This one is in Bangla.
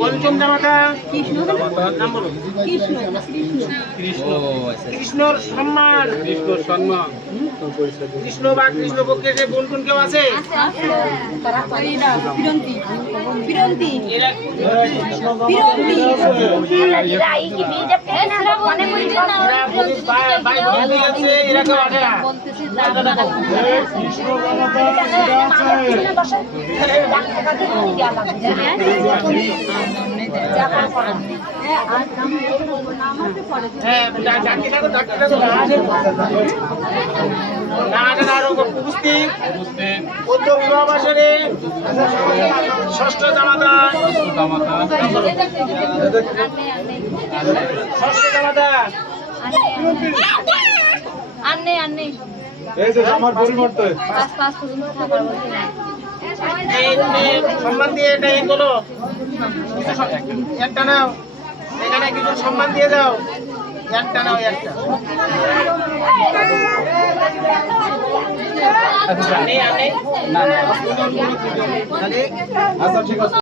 পঞ্চম জামাতা কৃষ্ণর সম্মান কৃষ্ণ বা কৃষ্ণ পক্ষে যে বোন কোন কেউ আছে ষষ্ঠ জামাতা আমার পরিবর্তে সম্মান দিয়ে এটা বলো একটা নাও এখানে কিছু সম্মান দিয়ে দাও একটা নাও একটা আচ্ছা ঠিক আছে